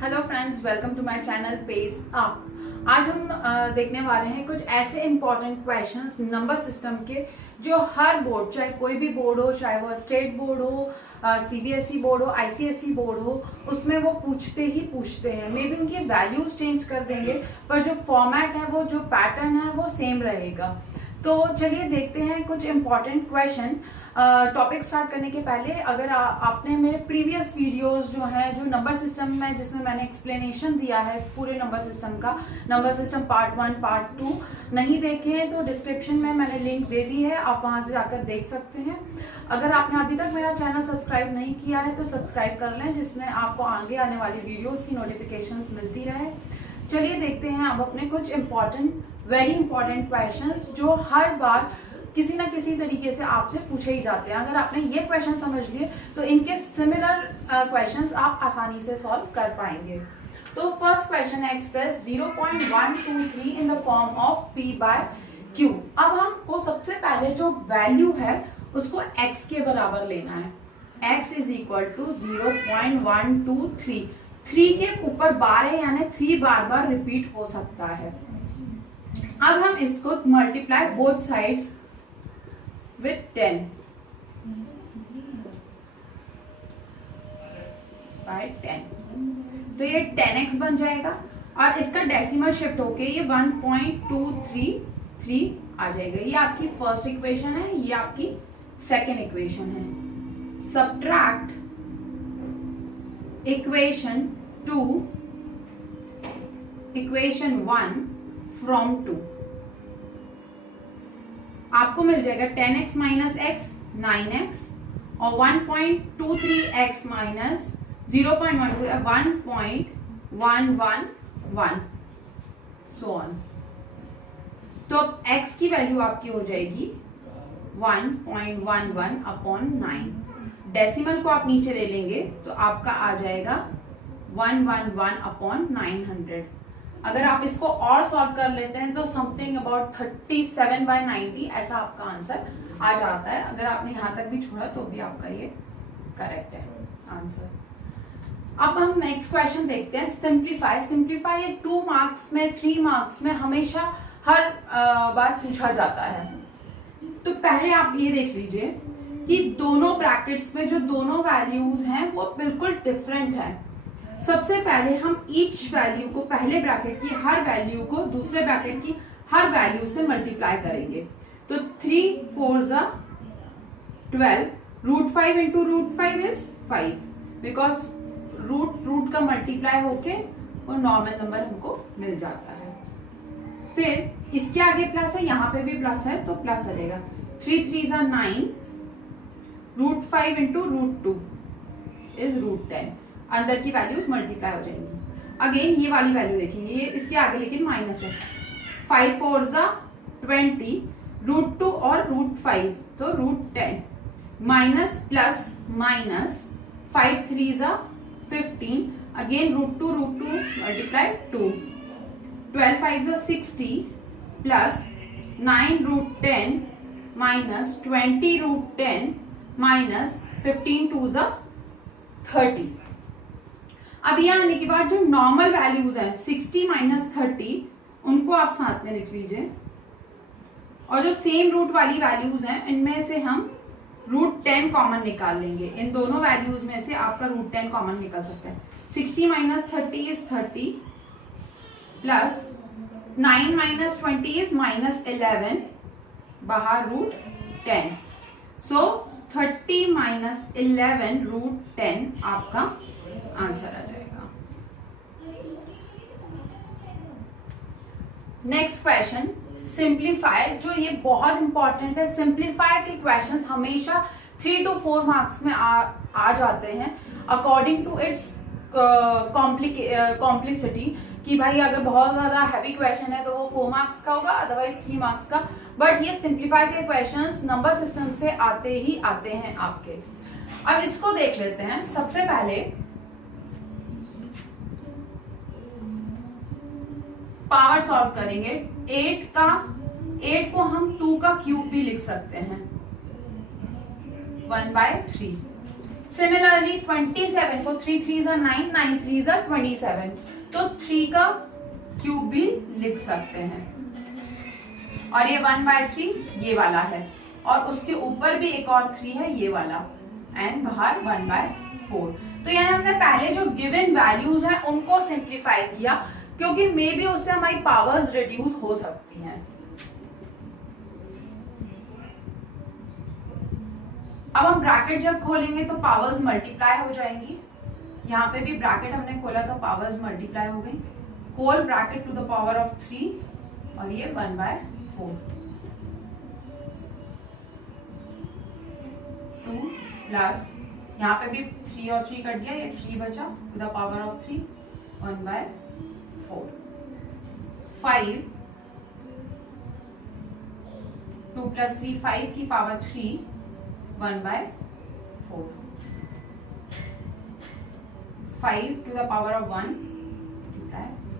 Hello friends, welcome to my channel Page Up. आज हम देखने वाले हैं कुछ ऐसे इंपॉर्टेंट क्वेश्चंस नंबर सिस्टम के जो हर बोर्ड, चाहे कोई भी बोर्ड हो, चाहे वो स्टेट बोर्ड हो, सीबीएसई बोर्ड हो, आईसीएसई बोर्ड हो, उसमें वो पूछते हैं। मे बी उनकी वैल्यूज चेंज कर देंगे पर जो फॉर्मेट है, वो जो पैटर्न है वो सेम रहेगा। तो चलिए देखते हैं कुछ इंपॉर्टेंट क्वेश्चन। टॉपिक स्टार्ट करने के पहले अगर आपने मेरे प्रीवियस वीडियोस जो है, जो नंबर सिस्टम में जिसमें मैंने एक्सप्लेनेशन दिया है पूरे नंबर सिस्टम का, नंबर सिस्टम पार्ट 1 पार्ट 2 नहीं देखे हैं तो डिस्क्रिप्शन में मैंने लिंक दे दी है, आप वहां से जाकर देख सकते हैं। अगर आपने अभी तक मेरा चैनल सब्सक्राइब नहीं किया है तो सब्सक्राइब कर लें, जिसमें आपको आगे आने वाली वीडियोज की नोटिफिकेशन मिलती रहे। चलिए देखते हैं अब अपने कुछ वेरी इंपॉर्टेंट क्वेश्चंस जो हर बार किसी ना किसी तरीके से आपसे पूछे ही जाते हैं। अगर आपने ये क्वेश्चन समझ लिए तो इनके सिमिलर क्वेश्चंस आप आसानी से सॉल्व कर पाएंगे। तो फर्स्ट क्वेश्चन है express 0.123 in the form of p by q। अब हमको सबसे पहले जो वैल्यू है उसको x के बराबर लेना है। x is equal to 0.123। 3 के ऊपर बार है, यानी 3 बार बार रिपीट हो सकता है। अब हम इसको multiply both sides with 10 by 10, तो ये 10x बन जाएगा और इसका डेसिमल शिफ्ट होके ये 1.233 आ जाएगा। ये आपकी फर्स्ट इक्वेशन है, ये आपकी सेकेंड इक्वेशन है। सब्ट्रैक्ट इक्वेशन 2 इक्वेशन 1 फ्रॉम 2, आपको मिल जाएगा 10x माइनस x 9x और 1.23x माइनस 0.12 1.111 सो ऑन। तो अब x की वैल्यू आपकी हो जाएगी 1.11 अपॉन 9। डेसिमल को आप नीचे ले लेंगे तो आपका आ जाएगा 111 अपॉन 900। अगर आप इसको और सॉल्व कर लेते हैं तो समथिंग अबाउट 37/90 ऐसा आपका आंसर आ जाता है। अगर आपने यहां तक भी छोड़ा तो भी आपका ये करेक्ट है आंसर। अब हम नेक्स्ट क्वेश्चन देखते हैं। सिंप्लीफाई ये 2 मार्क्स में, 3 मार्क्स में हमेशा हर बार पूछा जाता है। तो पहले आप ये देख लीजिए कि दोनों ब्रैकेट्स में जो दोनों वैल्यूज हैं वो बिल्कुल डिफरेंट है। सबसे पहले हम ईच वैल्यू को, पहले ब्रैकेट की हर वैल्यू को दूसरे ब्रैकेट की हर वैल्यू से मल्टीप्लाई करेंगे। तो 3 4 12, √5 इंटू √5 इज 5, बिकॉज रूट का मल्टीप्लाई होके वो नॉर्मल नंबर हमको मिल जाता है। फिर इसके आगे प्लस है, यहाँ पे भी प्लस है तो प्लस चलेगा। 3 3 9, √5 इंटू √2 इज √10। अंदर की वैल्यूज मल्टीप्लाई हो जाएंगी। अगेन ये वाली वैल्यू देखेंगे, ये इसके आगे लेकिन माइनस है। 5 4 20, √2 और √5 तो √10, minus plus minus 5 3 15, again √2 multiply 2, 12 5 60 plus 9 √10 minus 20 √10 minus 15 2 30। अब यहाँ आने के बाद जो नॉर्मल वैल्यूज हैं 60 माइनस 30 उनको आप साथ में लिख लीजिए, और जो सेम रूट वाली वैल्यूज हैं इनमें से हम √10 कॉमन निकाल लेंगे। इन दोनों वैल्यूज में से आपका √10 कॉमन निकल सकता है। 60 minus 30 is 30 plus 9 minus 20 is minus 11, बाहर √10, सो 30 माइनस 11 √10 आपका आंसर आ जाएगा। नेक्स्ट क्वेश्चन सिंप्लीफाई, जो ये बहुत इंपॉर्टेंट है। सिंप्लीफाई के क्वेश्चंस हमेशा 3 to 4 मार्क्स में आ जाते हैं अकॉर्डिंग टू इट्स कॉम्प्लिसिटी, कि भाई अगर बहुत ज्यादा हैवी क्वेश्चन है तो वो 4 मार्क्स का होगा, अदरवाइज 3 मार्क्स का। बट ये सिंप्लीफाई के क्वेश्चंस नंबर सिस्टम से आते ही आते हैं आपके। अब इसको देख लेते हैं। सबसे पहले पावर सॉल्व करेंगे। 8 को हम 2 का क्यूब भी लिख सकते हैं 1/3। सिमिलरली 27 को 3 3 9, 9 3 27, तो 3 का क्यूब भी लिख सकते हैं। और ये 1/3 ये वाला है, और उसके ऊपर भी एक और 3 है ये वाला, एंड बाहर 1/4। तो यानी हमने पहले जो गिवन वैल्यूज हैं उनको सिंप्लीफाई किया, क्योंकि मे बी उससे हमारी पावर्स रिड्यूस हो सकती हैं। अब हम ब्रैकेट जब खोलेंगे तो पावर्स मल्टीप्लाई हो जाएंगी। यहाँ पे भी ब्रैकेट हमने खोला तो पावर्स मल्टीप्लाई हो गई। Whole bracket to the power of 3, और ये 1/4, 2 प्लस यहाँ पे भी 3 और 3 कट गया, ये 3 बचा, to the power of 3, 1/4, 5, 2 plus 3 5 की power 3, 1/4, 5 to the power of 1,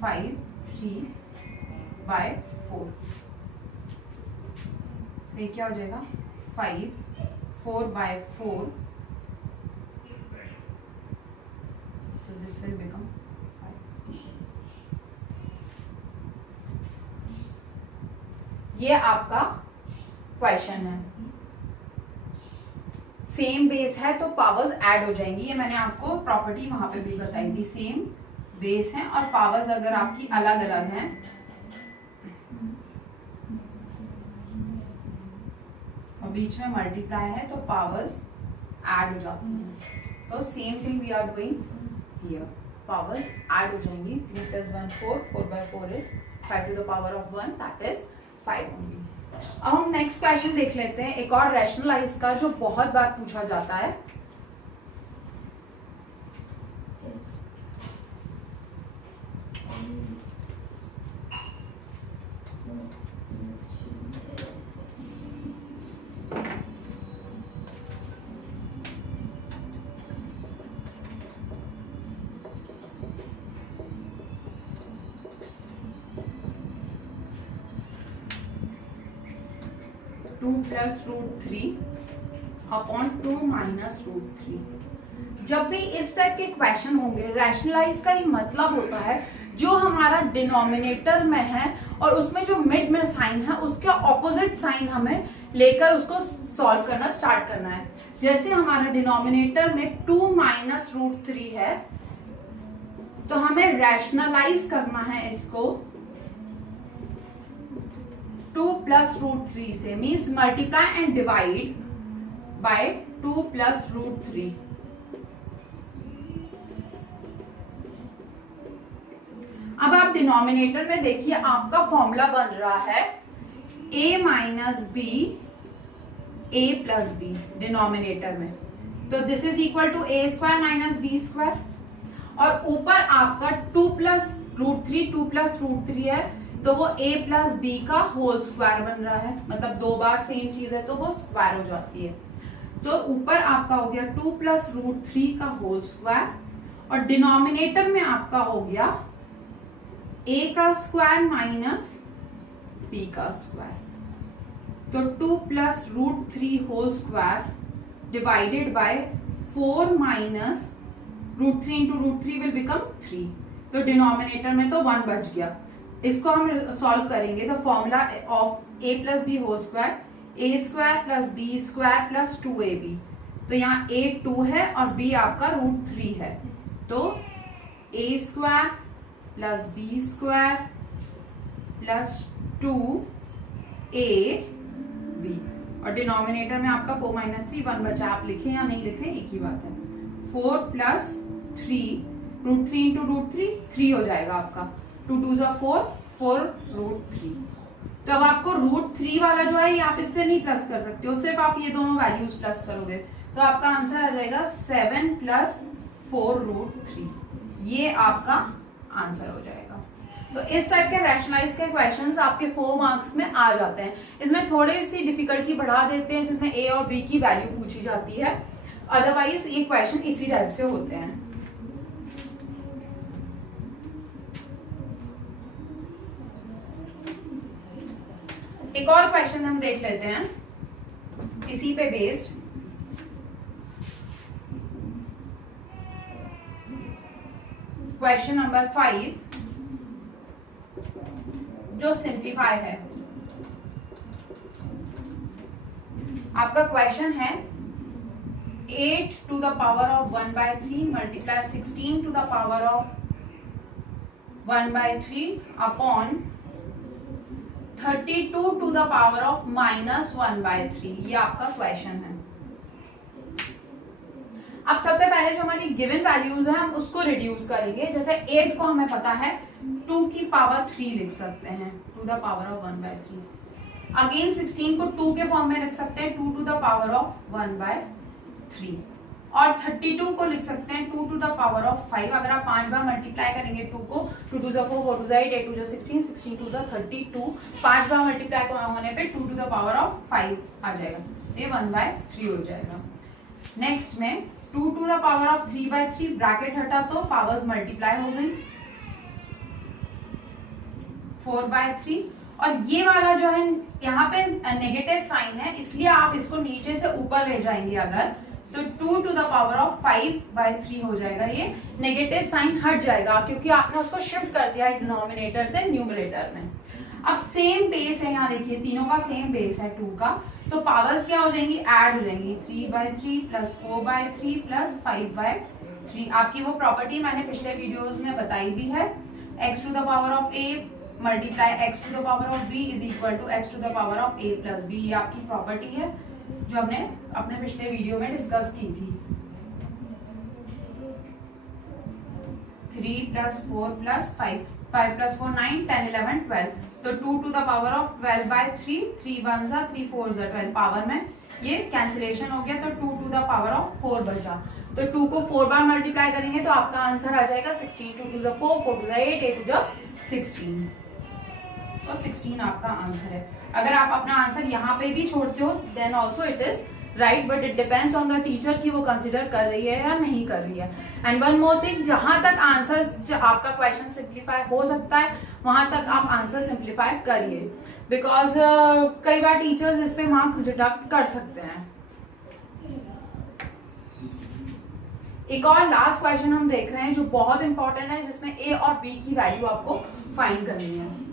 5 3/4, ये क्या हो जाएगा 5 4/4, so this will become 5। ये आपका क्वेश्चन है। सेम बेस है तो पावर्स ऐड हो जाएंगी, ये मैंने आपको प्रॉपर्टी वहां पे भी बताई थी। सेम बेस है और पावर्स अगर आपकी अलग अलग हैं और बीच में मल्टीप्लाई है तो पावर्स ऐड हो जाती हैं। तो same thing we are doing here, powers add हो जाएंगी। 3 + 1 4, 4/4 is 5 to the power of 1, that is 5 only. अब हम नेक्स्ट क्वेश्चन देख लेते हैं, एक और रैशनलाइज का जो बहुत बार पूछा जाता है। Two plus √3 upon 2 minus √3। जब भी इस टाइप के क्वेश्चन होंगे, रैशनलाइज का ही मतलब होता है जो हमारा डिनोमिनेटर में है और उसमें जो मिड में साइन है उसके ऑपोजिट साइन हमें लेकर उसको सॉल्व करना स्टार्ट करना है। जैसे हमारा डिनोमिनेटर में 2 माइनस √3 है, तो हमें रैशनलाइज करना है इसको 2 प्लस √3 से, means multiply and divide by 2 plus √3। अब आप डिनोमिनेटर में देखिए, आपका फॉर्मूला बन रहा है a minus B a plus B denominator में, तो this is equal to a² minus b²। और ऊपर आपका 2 प्लस √3, 2 प्लस √3 है तो वो a प्लस बी का होल स्क्वायर बन रहा है, मतलब 2 बार सेम चीज है तो वो स्क्वायर हो जाती है। तो ऊपर आपका हो गया 2 प्लस √3 का होल स्क्वायर, और डिनोमिनेटर में आपका हो गया a का स्क्वायर माइनस b का स्क्वायर। तो 2 plus √3 whole square divided by 4 minus √3 into √3 will become 3। तो डिनोमिनेटर में तो 1 बच गया। इसको हम सॉल्व करेंगे, the formula of a plus B whole square, a² plus b² plus 2ab। तो यहाँ a 2 है और b आपका √3 है, तो a² plus b² plus 2ab, और डिनोमिनेटर में आपका 4 माइनस 3 1 बचा। आप लिखें या नहीं लिखें एक ही बात है। 4 प्लस 3 √3 इंटू √3 3 हो जाएगा आपका, 2 2 4 4 √3। तो अब आपको √3 वाला जो है ये आप इससे नहीं प्लस कर सकते हो, सिर्फ आप ये दोनों वैल्यूज प्लस करोगे तो आपका आंसर आ जाएगा 7 प्लस 4 √3। ये आपका आंसर हो जाएगा। तो इस टाइप के रैशनलाइज के क्वेश्चंस आपके 4 मार्क्स में आ जाते हैं। इसमें थोड़ी सी डिफिकल्टी बढ़ा देते हैं जिसमें a और b की वैल्यू पूछी जाती है, अदरवाइज ये क्वेश्चन इसी टाइप से होते हैं। एक और क्वेश्चन हम देख लेते हैं इसी पे बेस्ड। क्वेश्चन नंबर 5 जो सिंप्लीफाई है, आपका क्वेश्चन है 8 to the power of 1/3 multiply 16 to the power of 1/3 upon 32 to the power of -1/3। ये आपका क्वेश्चन है। अब सबसे पहले जो हमारी गिवन वैल्यूज है हम उसको रिड्यूस करेंगे। जैसे 8 को हमें पता है 2 की पावर 3 लिख सकते हैं, to the power of 1/3। Again 16 को 2 के फॉर्म में लिख सकते हैं, 2 टू द पावर ऑफ 1/3। और 32 को लिख सकते हैं 2 टू द पावर ऑफ 5। अगर आप 5 बार मल्टीप्लाई करेंगे 2 को, 2 2 4 4 2 8 8 2 16 16 2 32, 5 बार मल्टीप्लाई होने पे 2 टू द पावर ऑफ 5 आ जाएगा, ये 1/3 हो जाएगा। नेक्स्ट में 2 to the power of 3/3, bracket हटा तो पावर्स मल्टीप्लाई हो गई, 4/3। और ये वाला जो है यहाँ पे नेगेटिव साइन है, इसलिए आप इसको नीचे से ऊपर ले जाएंगे अगर, तो 2 टू द पावर ऑफ 5/3 हो जाएगा। ये नेगेटिव साइन हट जाएगा क्योंकि आपने उसको शिफ्ट कर दिया है डिनोमिनेटर से न्यूमरेटर में। अब सेम बेस है, यहाँ देखिए तीनों का सेम बेस है 2 का, तो पावर्स क्या हो जाएंगी, ऐड हो जाएंगी, 3/3 प्लस 4/3 प्लस 5/3। आपकी वो प्रॉपर्टी मैंने पिछले वीडियोस में बताई भी है, x to the power of a multiply x to the power of b is equal to x to the power of a plus b। ये आपकी प्रॉपर्टी है जो हमने अपने पिछले वीडियो में डिस्कस की थी। 3 प्लस 4 प्लस 5, 5 प्लस 4 9 10 11 12, तो 2 टू द पावर ऑफ 12/3, 3 1 जा 3 4 जा 12, पावर में ये कैंसिलेशन हो गया, तो 2 टू द पावर ऑफ 4 बचा। तो 2 को 4 बार मल्टीप्लाई करेंगे तो आपका आंसर आ जाएगा 16, 2 to the 4, 4 to the 8, 8 to the 16, तो 16 आपका आंसर है। अगर आप अपना आंसर यहाँ पे भी छोड़ते हो then also it is right, but it depends on the teacher कि वो कंसिडर कर रही है या नहीं कर रही है। एंड वन मोर थिंग, जहां तक आंसर आपका क्वेश्चन सिंप्लीफाई हो सकता है वहां तक आप आंसर सिंप्लीफाई करिए, बिकॉज कई बार टीचर्स इस पे मार्क्स डिडक्ट कर सकते हैं। एक और लास्ट क्वेश्चन हम देख रहे हैं जो बहुत इंपॉर्टेंट है, जिसमें ए और बी की वैल्यू आपको फाइंड करनी है।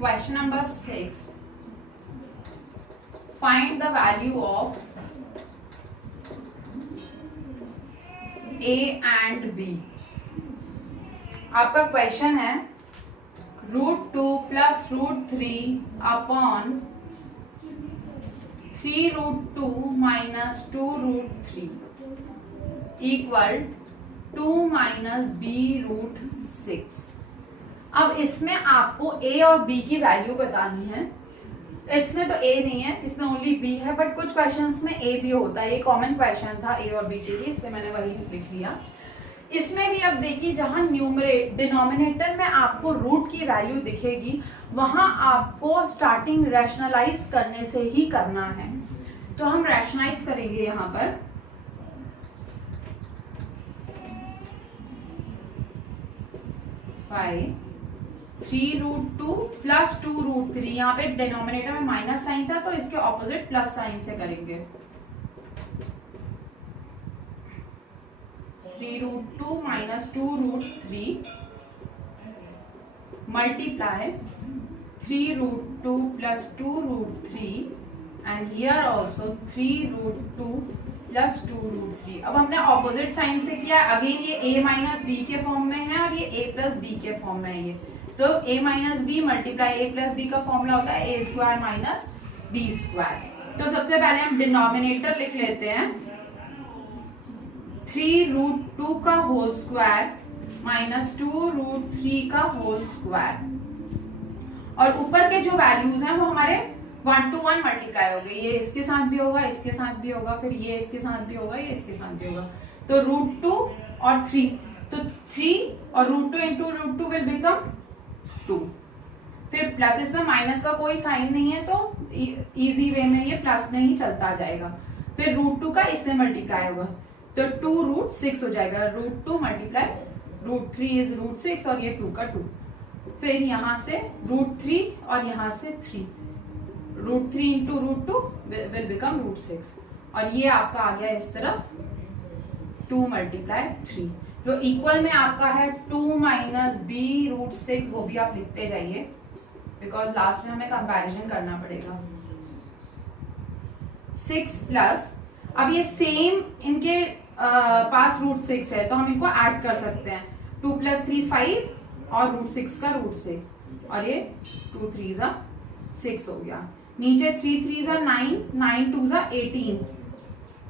Question number 6. Find the value of A and B. आपका क्वेश्चन है √2 plus √3 upon 3√2 minus 2√3 equal 2 minus b√6। अब इसमें आपको a और b की वैल्यू बतानी है। इसमें तो a नहीं है, इसमें ओनली b है, बट कुछ क्वेश्चंस में a भी होता है। ये कॉमन क्वेश्चन था a और b के लिए, इसलिए मैंने वही लिख लिया। इसमें भी अब देखिए, जहां डिनोमिनेटर में आपको रूट की वैल्यू दिखेगी वहां आपको स्टार्टिंग रैशनलाइज करने से ही करना है। तो हम रैशनलाइज करेंगे यहाँ पर, बाय 3√2 प्लस 2√3, यहाँ पे डिनोमिनेटर में माइनस साइन था तो इसके ऑपोजिट प्लस साइन से करेंगे। 3√2 minus 2√3 multiply 3√2 plus 2√3 and here also 3√2 plus 2√3। अब हमने ऑपोजिट साइन से किया, अगेन ये a माइनस बी के फॉर्म में है और ये a प्लस बी के फॉर्म में है। ये तो a minus B multiply a plus B का फॉर्मूला होता है a square minus b square. तो सबसे पहले हम डिनोमिनेटर लिख लेते हैं 3√2 का होल स्क्वायर माइनस 2√3 का होल स्क्वायर, और ऊपर के जो वैल्यूज हैं वो हमारे 1 to 1 मल्टीप्लाई हो गई। ये इसके साथ भी होगा, इसके साथ भी होगा, फिर ये इसके साथ भी होगा, ये इसके साथ भी होगा। तो √2 और 3, तो 3 और √2 इंटू √2 विल बिकम 2। फिर प्लस, इसमें माइनस का कोई साइन नहीं है तो इजी वे में ये प्लस में ही चलता जाएगा। फिर √2 का इससे मल्टीप्लाई होगा तो 2√6 हो जाएगा। √2 मल्टीप्लाई √3 इज √6 और ये 2 का 2। फिर यहाँ से √3 और यहाँ से 3, √3 इंटू √2 विल बिकम √6 और ये आपका आ गया इस तरफ 2 × 3 जो इक्वल में आपका है 2 - b √6। वो भी आप लिखते जाइए बिकॉज लास्ट में हमें कंपैरिजन करना पड़ेगा। 6 प्लस, अब ये सेम इनके पास √6 है तो हम इनको ऐड कर सकते हैं। 2 + 3 5 और √6 का √6 और ये 2 3 6 हो गया। नीचे 3 3 9, 9 2 18।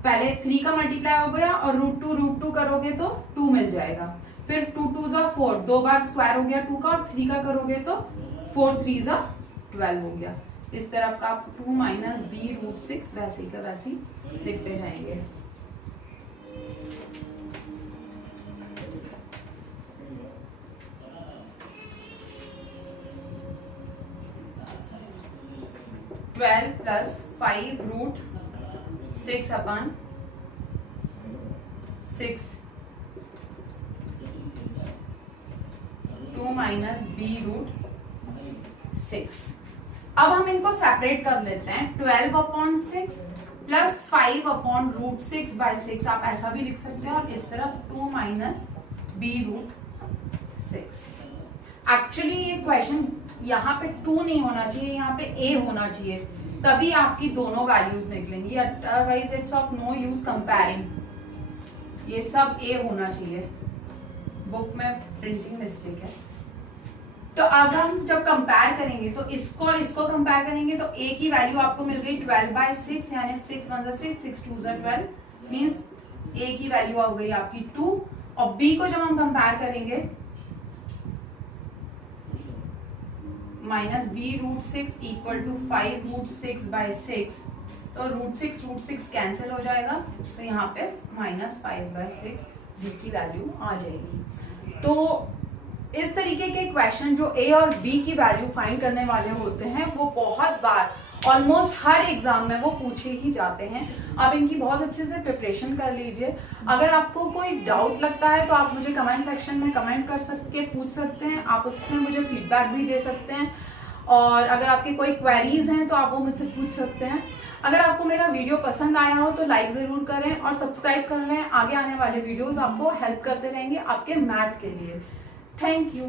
पहले 3 का मल्टीप्लाई हो गया और √2 करोगे तो 2 मिल जाएगा। फिर 2 2 4, 2 बार स्क्वायर हो गया 2 का और 3 का करोगे तो 4 3 12 हो गया। इस तरफ का आप 2 - b √6 वैसे ही का वैसे ही लिखते जाएंगे। ट्वेल्व प्लस 5 √6 अपन 6, 2 - b √6। अब हम इनको सेपरेट कर लेते हैं। 12/6 प्लस 5/√6/6 आप ऐसा भी लिख सकते हैं और इस तरफ 2 - b √6। एक्चुअली ये क्वेश्चन यहाँ पे 2 नहीं होना चाहिए, यहाँ पे a होना चाहिए, तभी आपकी दोनों वैल्यूज निकलेंगी। Otherwise it's of no use comparing. ये सब a होना चाहिए, बुक में प्रिंटिंग मिस्टेक है। तो अब हम जब कंपेयर करेंगे तो इसको और इसको कंपेयर करेंगे तो a की वैल्यू आपको मिल गई 12/6 यानी 6 1 6, 6 2 12 मीन्स a की वैल्यू हो गई आपकी 2। और b को जब हम कंपेयर करेंगे -b √6 इक्वल टू 5 √6/6, तो √6 कैंसिल हो जाएगा तो यहाँ पे -5/6 b की वैल्यू आ जाएगी। तो इस तरीके के क्वेश्चन जो a और b की वैल्यू फाइंड करने वाले होते हैं वो बहुत बार ऑलमोस्ट हर एग्जाम में वो पूछे ही जाते हैं। आप इनकी बहुत अच्छे से प्रिपरेशन कर लीजिए। अगर आपको कोई डाउट लगता है तो आप मुझे कमेंट सेक्शन में कमेंट कर सकते पूछ सकते हैं, आप उसमें मुझे फीडबैक भी दे सकते हैं। और अगर आपकी कोई क्वेरीज हैं तो आप वो मुझसे पूछ सकते हैं। अगर आपको मेरा वीडियो पसंद आया हो तो लाइक जरूर करें और सब्सक्राइब कर लें। आगे आने वाले वीडियोस आपको हेल्प करते रहेंगे आपके मैथ के लिए। Thank you.